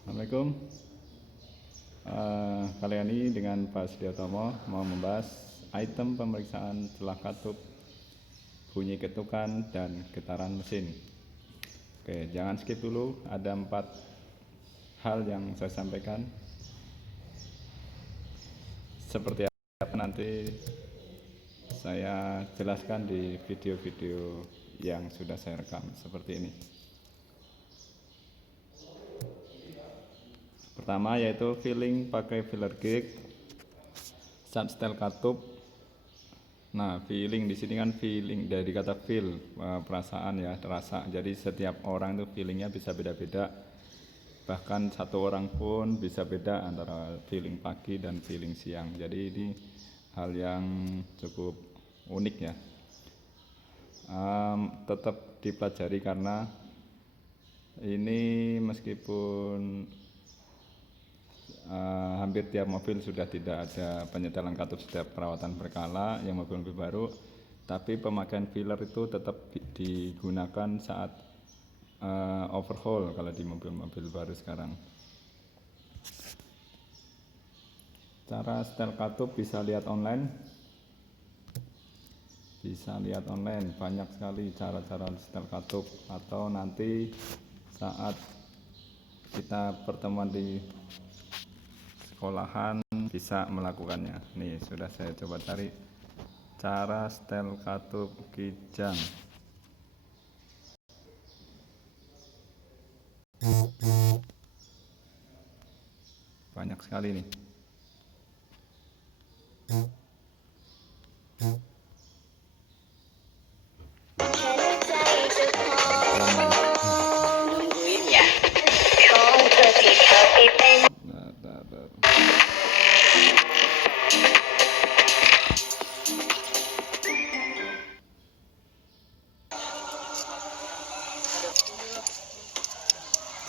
Assalamualaikum. Kali ini dengan Pak Sudiotomo mau membahas item pemeriksaan celah katup, bunyi ketukan, dan getaran mesin. Oke, jangan skip dulu. Ada 4 hal yang saya sampaikan. Seperti apa nanti saya jelaskan di video-video yang sudah saya rekam seperti ini. Pertama yaitu feeling pakai filler gig, saat setel katup. Nah, feeling di sini kan feeling dari kata feel, perasaan ya, rasa. Jadi setiap orang itu feelingnya bisa beda-beda. Bahkan satu orang pun bisa beda antara feeling pagi dan feeling siang. Jadi ini hal yang cukup unik ya. Tetap dipelajari karena ini meskipun hampir tiap mobil sudah tidak ada penyetelan katup setiap perawatan berkala yang mobil-mobil baru, tapi pemakaian filler itu tetap digunakan saat overhaul kalau di mobil-mobil baru sekarang. Cara setel katup bisa lihat online, banyak sekali cara-cara setel katup, atau nanti saat kita pertemuan di sekolahan bisa melakukannya. Nih sudah saya coba cari cara setel katup kijang. Banyak sekali nih.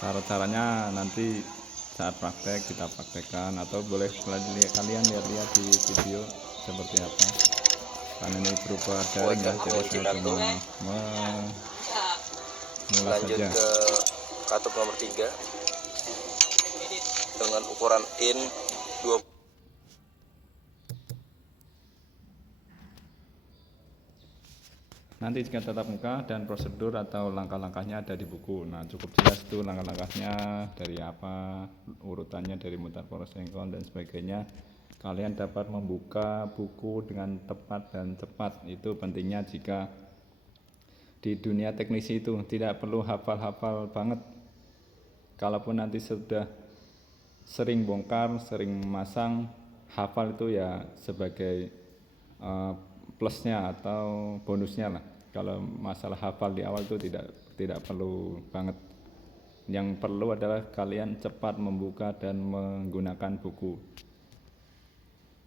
Cara-caranya nanti saat praktek kita praktekkan, atau boleh kalian lihat-lihat di video seperti apa, karena ini berupa daring ya, jadi saya cuma mengulas Lanjut saja. ke katup nomor 3 dengan ukuran in 20. Nanti jika tatap muka dan prosedur atau langkah-langkahnya ada di buku. Nah, cukup jelas tuh langkah-langkahnya dari apa, urutannya dari mutar poros sengkon dan sebagainya. Kalian dapat membuka buku dengan tepat dan cepat. Itu pentingnya jika di dunia teknisi itu tidak perlu hafal-hafal banget. Kalaupun nanti sudah sering bongkar, sering masang, hafal itu ya sebagai plusnya atau bonusnya lah. Kalau masalah hafal di awal itu tidak perlu banget. Yang perlu adalah kalian cepat membuka dan menggunakan buku,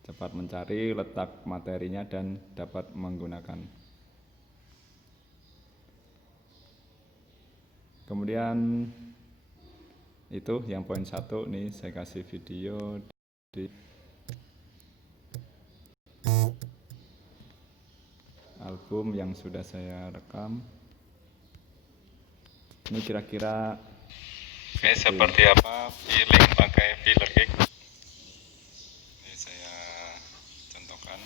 cepat mencari letak materinya dan dapat menggunakan. Kemudian itu yang poin 1 nih, saya kasih video di album yang sudah saya rekam. Ini kira-kira seperti apa feeling pakai filler gig. Ini saya contohkan.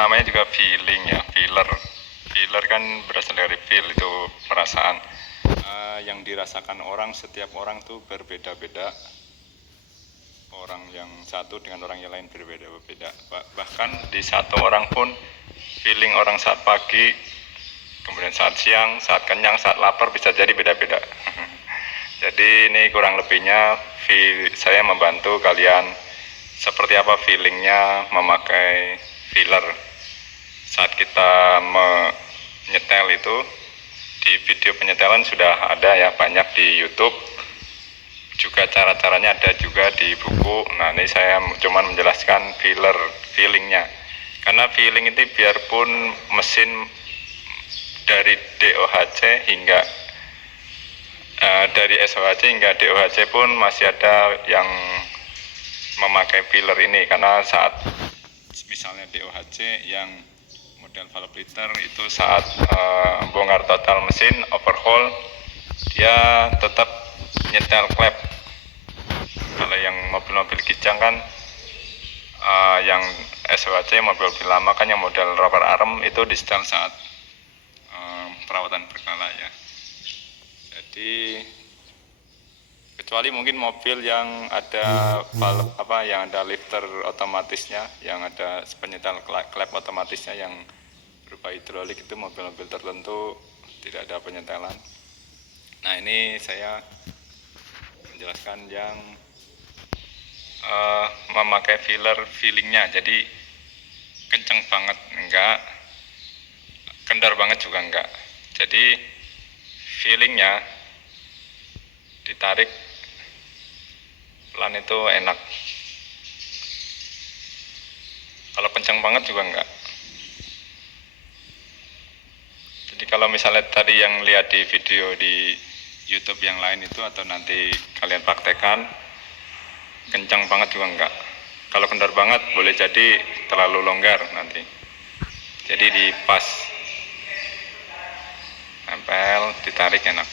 Namanya juga feeling ya, filler. Filler kan berasal dari feel, itu perasaan. Yang dirasakan orang, setiap orang tuh berbeda-beda. Orang yang satu dengan orang yang lain berbeda-beda. Bahkan di satu orang pun feeling orang saat pagi, kemudian saat siang, saat kenyang, saat lapar bisa jadi beda-beda. Jadi ini kurang lebihnya saya membantu kalian seperti apa feelingnya memakai filler. Saat kita menyetel itu, di video penyetelan sudah ada ya, banyak di YouTube. Juga cara-caranya ada juga di buku. Nah, ini saya cuma menjelaskan feelingnya. Karena feeling itu biarpun mesin dari DOHC hingga dari SOHC hingga DOHC pun masih ada yang memakai filler ini, karena saat misalnya DOHC yang model valve liter itu saat bongkar total mesin overhaul dia tetap nyetel klep. Kalau yang mobil-mobil Kijang kan yang SWC mobil-mobil lama kan yang model rubber arm itu di setel saat perawatan berkala ya. Jadi kecuali mungkin mobil yang ada valve yang ada lifter otomatisnya, yang ada penyetel klep otomatisnya yang berupa hidrolik, itu mobil-mobil tertentu tidak ada penyetelan. Nah, ini saya menjelaskan yang memakai filler feelingnya. Jadi kenceng banget enggak, kendor banget juga enggak. Jadi feelingnya ditarik pelan itu enak. Kalau kenceng banget juga enggak. Jadi kalau misalnya tadi yang lihat di video di YouTube yang lain itu, atau nanti kalian praktekkan, kencang banget juga enggak. Kalau kendor banget boleh jadi terlalu longgar nanti. Jadi dipas, tempel, ditarik enak.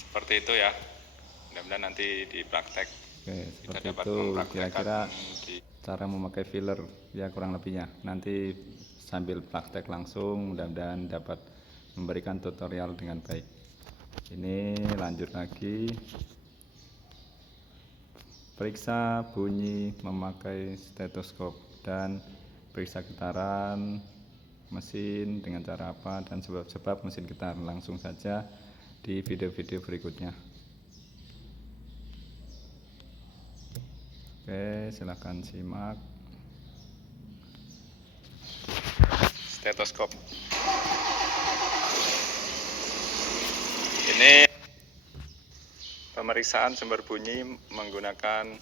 Seperti itu ya. Mudah-mudahan nanti di praktek Oke, kita seperti dapat itu mempraktekkan kira-kira di cara memakai filler ya, kurang lebihnya. Nanti sambil praktek langsung, mudah-mudahan dapat memberikan tutorial dengan baik. Ini lanjut lagi, periksa bunyi memakai stetoskop dan periksa getaran mesin dengan cara apa dan sebab-sebab mesin getar. Langsung saja di video-video berikutnya. Oke, silakan simak. stetoskop. Ini pemeriksaan sumber bunyi menggunakan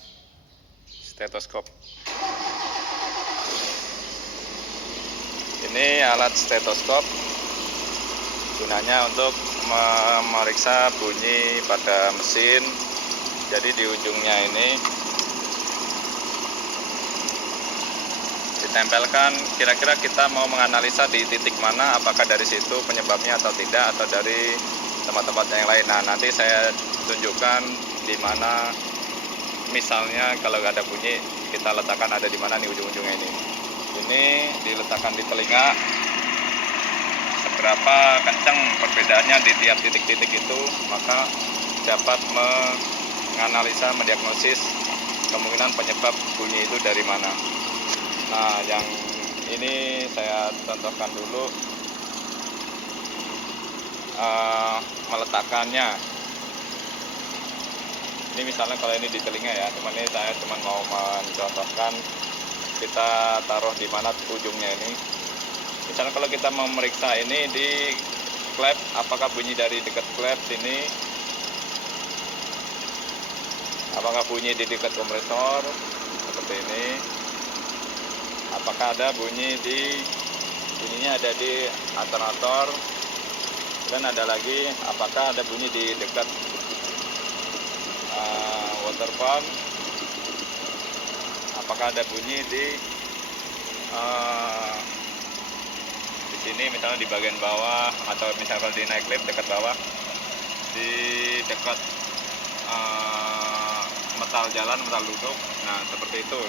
stetoskop. Ini alat stetoskop gunanya untuk memeriksa bunyi pada mesin. Jadi di ujungnya ini ditempelkan, kira-kira kita mau menganalisa di titik mana, apakah dari situ penyebabnya atau tidak, atau dari tempat-tempat yang lain. Nah, nanti saya tunjukkan di mana, misalnya kalau ada bunyi kita letakkan ada di mana nih ujung-ujungnya ini. Ini diletakkan di telinga, seberapa kencang perbedaannya di tiap titik-titik itu, maka dapat menganalisa, mendiagnosis kemungkinan penyebab bunyi itu dari mana. Nah, yang ini saya contohkan dulu meletakkannya. Ini misalnya kalau ini di telinga ya, cuman ini saya cuma mau mencontohkan kita taruh di mana ujungnya ini. Misalnya kalau kita mau memeriksa ini di klep, apakah bunyi dari dekat klep sini, apakah bunyi di dekat kompresor seperti ini, apakah ada bunyi bunyinya ada di alternator, dan ada lagi apakah ada bunyi di dekat water pump, apakah ada bunyi di sini misalnya di bagian bawah, atau misalnya kalau di naik lift dekat bawah, di dekat metal jalan, metal duduk. Nah, seperti itu.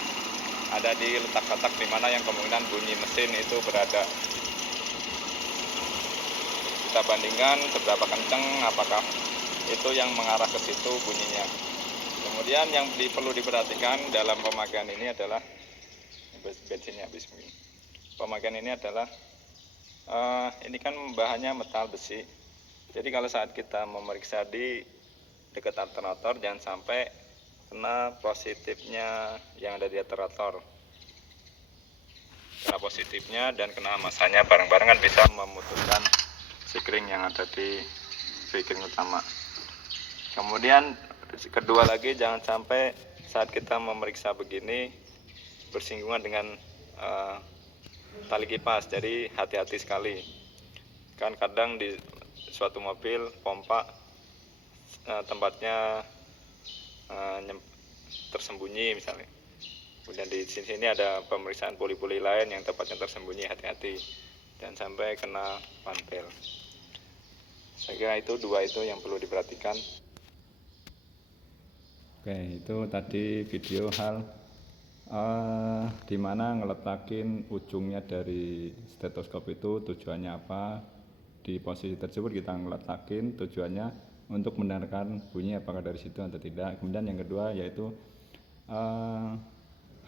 Ada di letak-letak di mana yang kemungkinan bunyi mesin itu berada. Kita bandingkan seberapa kencang, apakah itu yang mengarah ke situ bunyinya. Kemudian yang perlu diperhatikan dalam pemakaian ini adalah bensinnya habis mungkin. Pemakaian ini adalah ini kan bahannya metal besi. Jadi kalau saat kita memeriksa di dekat alternator, jangan sampai kena positifnya yang ada di alternator. Kena positifnya dan kena masanya bareng-bareng kan bisa memutuskan sikring yang ada di sikring utama. Kemudian kedua lagi, jangan sampai saat kita memeriksa begini bersinggungan dengan tali kipas. Jadi hati-hati sekali. Kan kadang di suatu mobil pompa tempatnya tersembunyi misalnya, kemudian di sini ada pemeriksaan poli-poli lain yang tepatnya tersembunyi, hati-hati dan sampai kena panpel. Saya kira itu dua itu yang perlu diperhatikan. Oke, itu tadi video hal di mana ngeletakin ujungnya dari stetoskop itu tujuannya apa. Di posisi tersebut kita ngeletakin tujuannya untuk mendengarkan bunyi apakah dari situ atau tidak. Kemudian yang kedua yaitu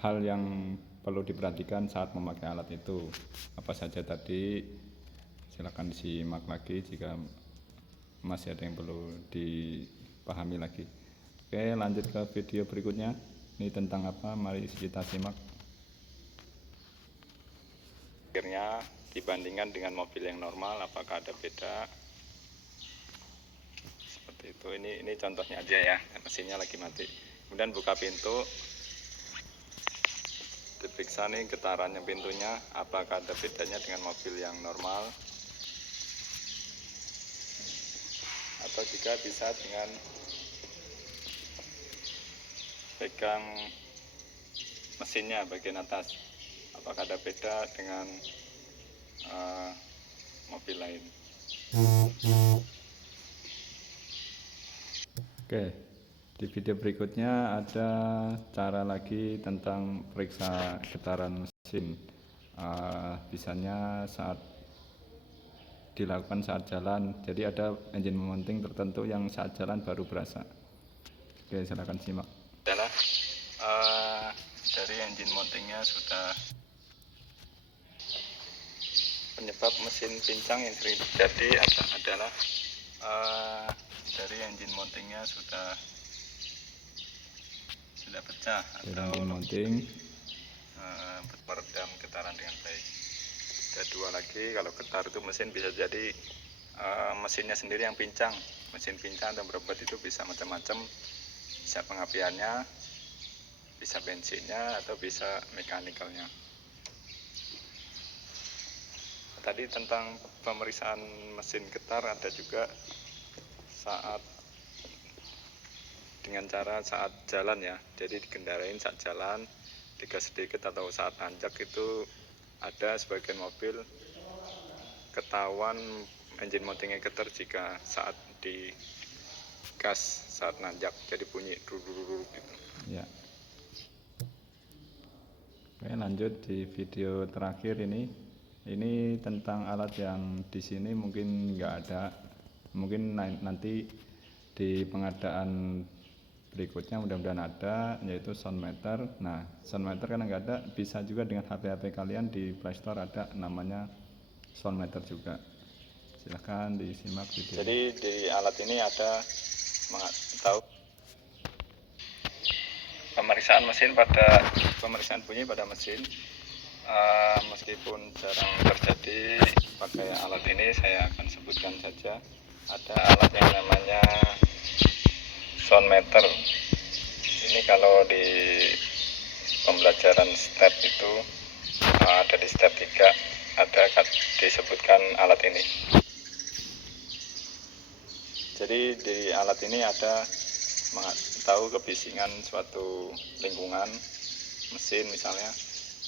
hal yang perlu diperhatikan saat memakai alat itu apa saja tadi. Silakan disimak lagi jika masih ada yang perlu dipahami lagi. Oke, lanjut ke video berikutnya. Ini tentang apa? Mari kita simak. Akhirnya dibandingkan dengan mobil yang normal, apakah ada beda? Seperti itu. Ini contohnya aja ya. Mesinnya lagi mati. Kemudian buka pintu. Diperiksa nih getarannya pintunya, apakah ada bedanya dengan mobil yang normal? Atau juga bisa dengan pegang mesinnya bagian atas, apakah ada beda dengan mobil lain. Oke, di video berikutnya ada cara lagi tentang periksa getaran mesin. Biasanya saat dilakukan saat jalan, jadi ada engine mounting tertentu yang saat jalan baru berasa. Oke, silakan simak. Adalah dari engine mountingnya sudah penyebab mesin pincang yang sering terjadi adalah dari engine mountingnya sudah pecah atau Engine mounting meredam getaran dengan baik. Ada dua lagi, kalau getar itu mesin bisa jadi mesinnya sendiri yang pincang. Mesin pincang atau berobat itu bisa macam-macam, bisa pengapiannya, bisa bensinnya, atau bisa mekanikalnya. Tadi tentang pemeriksaan mesin getar ada juga saat dengan cara saat jalan ya, jadi digendarain saat jalan, digas sedikit atau saat nanjak itu ada sebagian mobil ketahuan engine mountingnya getar jika saat digas saat nanjak, jadi bunyi dulu gitu. ya. Oke, lanjut di video terakhir ini tentang alat yang di sini mungkin nggak ada, mungkin nanti di pengadaan berikutnya mudah-mudahan ada, yaitu sound meter. Nah, sound meter karena nggak ada, bisa juga dengan HP kalian di Playstore ada namanya sound meter juga. Silahkan disimak video. Jadi di alat ini ada tahu pemeriksaan bunyi pada mesin. Meskipun jarang terjadi pakai alat ini, saya akan sebutkan saja. Ada alat yang namanya sound meter. Ini kalau di pembelajaran step itu ada di step 3 ada disebutkan alat ini. Jadi di alat ini ada tahu kebisingan suatu lingkungan mesin misalnya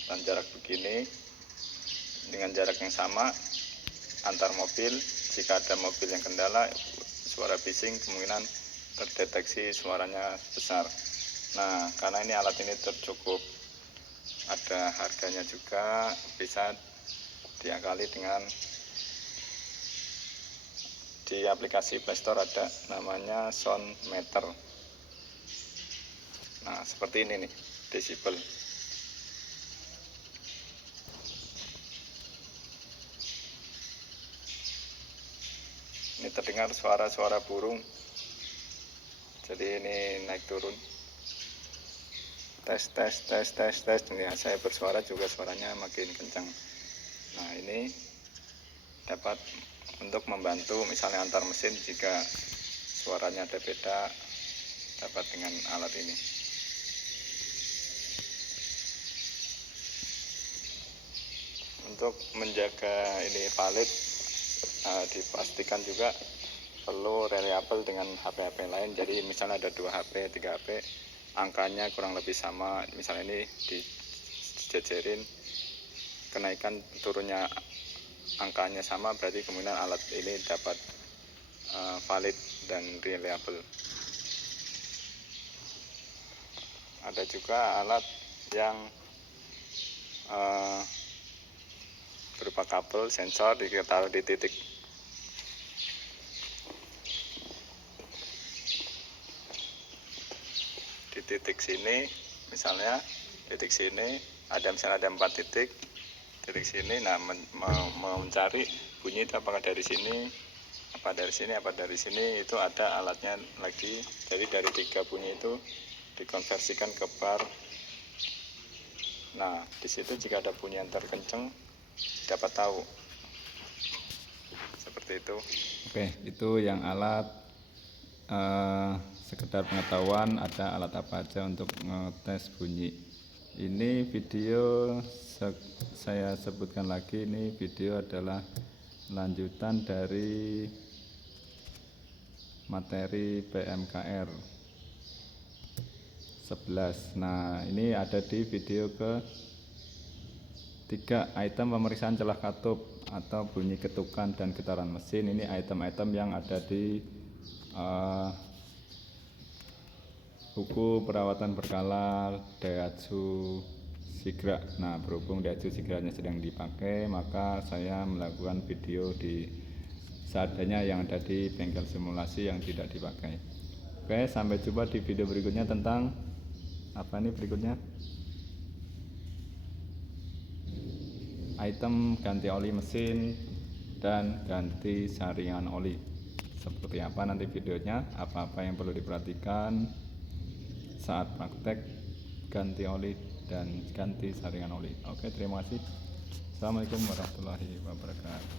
dan jarak begini dengan jarak yang sama antar mobil. Jika ada mobil yang kendala, suara bising kemungkinan terdeteksi suaranya besar. Nah, karena ini alat ini cukup ada harganya juga, bisa diakali dengan di aplikasi Playstore ada namanya sound meter. Nah, seperti ini nih, desibel. Ini terdengar suara-suara burung. Jadi ini naik turun. Tes. Ini saya bersuara juga suaranya makin kencang. Nah, ini dapat untuk membantu misalnya antar mesin jika suaranya ada beda, dapat dengan alat ini. Untuk menjaga ini valid, dipastikan juga perlu reliable dengan HP lain. Jadi misalnya ada 2 HP, 3 HP, angkanya kurang lebih sama. Misalnya ini dijejerin, kenaikan turunnya angkanya sama, berarti kemungkinan alat ini dapat valid dan reliable. Ada juga alat yang berupa kabel sensor ditaruh di titik sini, misalnya titik sini ada 4 titik sini. Nah, mau mencari bunyi itu apakah dari sini, apa dari sini, itu ada alatnya lagi. Jadi dari 3 bunyi itu dikonversikan ke bar. Nah, di situ jika ada bunyi yang terkencang dapat tahu seperti itu. Oke, itu yang alat sekedar pengetahuan ada alat apa aja untuk ngetes bunyi. Ini video saya sebutkan lagi, ini video adalah lanjutan dari materi PMKR 11. Nah, ini ada di video ke-3, item pemeriksaan celah katup atau bunyi ketukan dan getaran mesin. Ini item-item yang ada di buku perawatan berkala Daihatsu Sigra. Nah, berhubung Daihatsu Sigranya sedang dipakai, maka saya melakukan video di seadanya yang ada di bengkel simulasi yang tidak dipakai. Oke, sampai jumpa di video berikutnya tentang apa nih berikutnya? Item ganti oli mesin dan ganti saringan oli. Seperti apa nanti videonya, apa-apa yang perlu diperhatikan saat praktek ganti oli dan ganti saringan oli. Oke, terima kasih. Assalamualaikum warahmatullahi wabarakatuh.